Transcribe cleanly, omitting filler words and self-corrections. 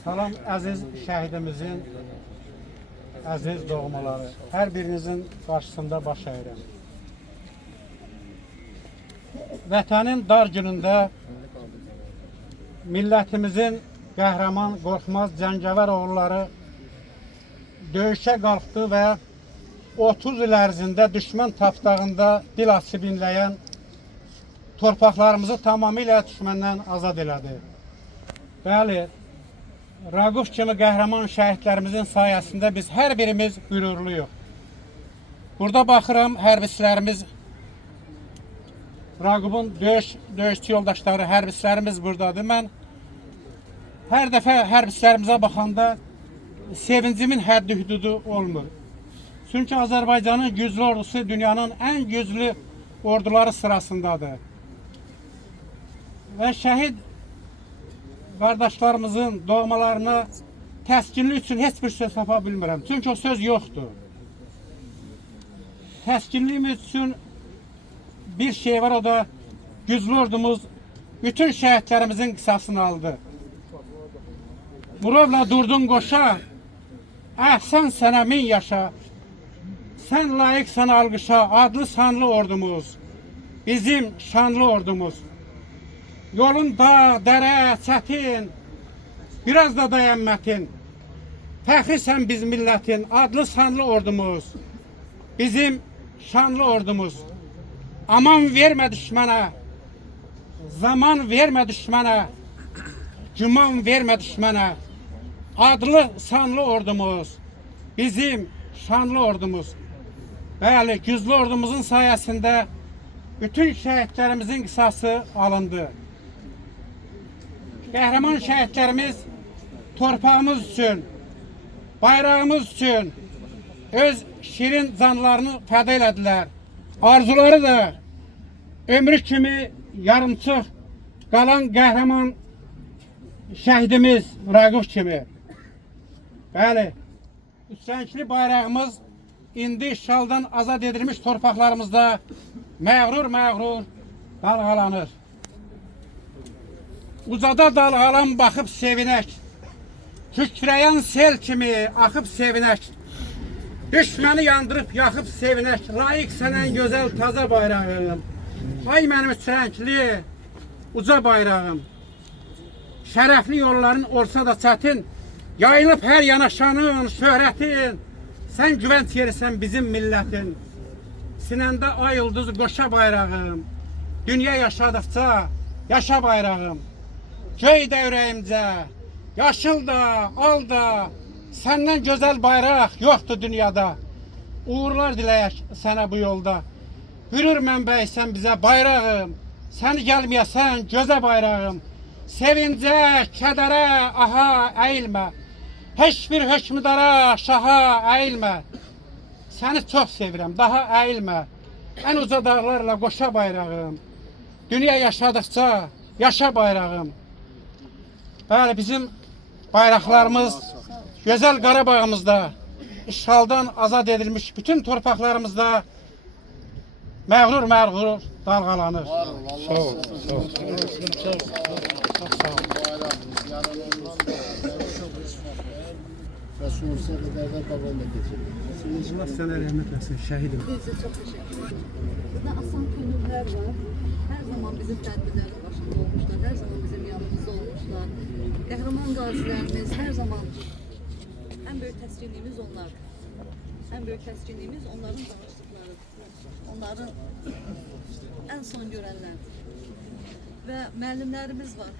Salam əziz şəhidimizin əziz doğmaları. Hər birinizin qarşısında baş əyirəm. Vətənin dar günündə millətimizin qəhrəman, qorxmaz, cəngəvər oğulları döyüşə qalxdı və 30 il ərzində düşmən tapdağında dil açıb inləyən torpaqlarımızı tamamilə düşməndən azad elədi. Bəli, Raquf kimi qəhrəman şəhidlərimizin sayəsində biz hər birimiz qürurluyuq. Burada baxıram, hərbiçilərimiz, Raqufun döyüşçü yoldaşları, hərbiçilərimiz buradadır. Mən hər dəfə hərbiçilərimizə baxanda sevincimin həddi hüdudu olmur. Çünki Azərbaycanın güclü ordusu dünyanın ən güclü orduları sırasındadır. Və şəhid qardaşlarımızın doğmalarına təskinlik üçün heç bir söz tapa bilmirəm. Çünki o söz yoxdur. Təskinliyimiz üçün bir şey var, o da güclü ordumuz bütün şəhidlərimizin qisasını aldı. Murovla durdun qoşa, əhsən sənə min yaşa, sən layiqsən alqışa, adlı sanlı ordumuz, bizim şanlı ordumuz. Yolun dağ, dərə, çətin, biraz da dayan mətin. Fəxrisən biz millətin, adlı sanlı ordumuz, bizim şanlı ordumuz. Aman vermə düşmənə, zaman vermə düşmənə, güman vermə düşmənə. Adlı sanlı ordumuz, bizim şanlı ordumuz. Bəli, güclü ordumuzun sayəsində bütün şəhidlərimizin qisası alındı. Qəhrəman şəhidlərimiz torpağımız üçün, bayrağımız üçün öz şirin canlarını fəda elədilər. Arzuları da ömrü kimi yarımçıq qalan qəhrəman şəhidimiz Raquf kimi. Bəli, üç-rəngli bayrağımız indi işğaldan azad edilmiş torpaqlarımızda məğrur dalğalanır. Ucada dalğalan baxıb sevinək, kükrəyən sel kimi axıb sevinək, düşməni yandırıb yaxıb sevinək, layiq sənən gözəl taza bayrağım, ay mənim üç-rəngli uca bayrağım. Şərəfli yolların olsa da çətin, yayılıb hər yanaşanın, şöhrətin, sən güvənc yerisən bizim millətin. Sinəndə ay ulduz qoşa bayrağım, dünya yaşadıqca yaşa bayrağım. Göy də ürəyimcə, yaşıl da, al da, səndən gözəl bayraq yoxdur dünyada. Uğurlar diləyək sənə bu yolda. Hürür mənbəysən bizə bayrağım, səni gəlməyəsən gözə bayrağım. Sevincə, kədərə, aha, əyilmə. Heç bir hökmüdara, şaha əyilmə. Səni çox sevirəm, daha əyilmə. Ən uca dağlarla qoşa bayrağım. Dünya yaşadıqca yaşa bayrağım. Bəli, bizim bayraqlarımız gözəl Qarabağımızda, işğaldan azad edilmiş bütün torpaqlarımızda məğrur dalğalanır. Sağ ol. Allah sənə rəhmət etsin, şəhidim. Bizə çox təşəkkür ederim. Burada asan könüllülər var. Hər zaman bizim tədbirlərin başında olmuşlar, hər zaman bizim yanımızda olmuşlar. Qəhrəman qazilərimiz hər zaman ən böyük təskinliyimiz onlardır. Ən böyük təskinliyimiz onların danışdıqlarıdır. Onların ən son görənlərdir. Və müəllimlərimiz var.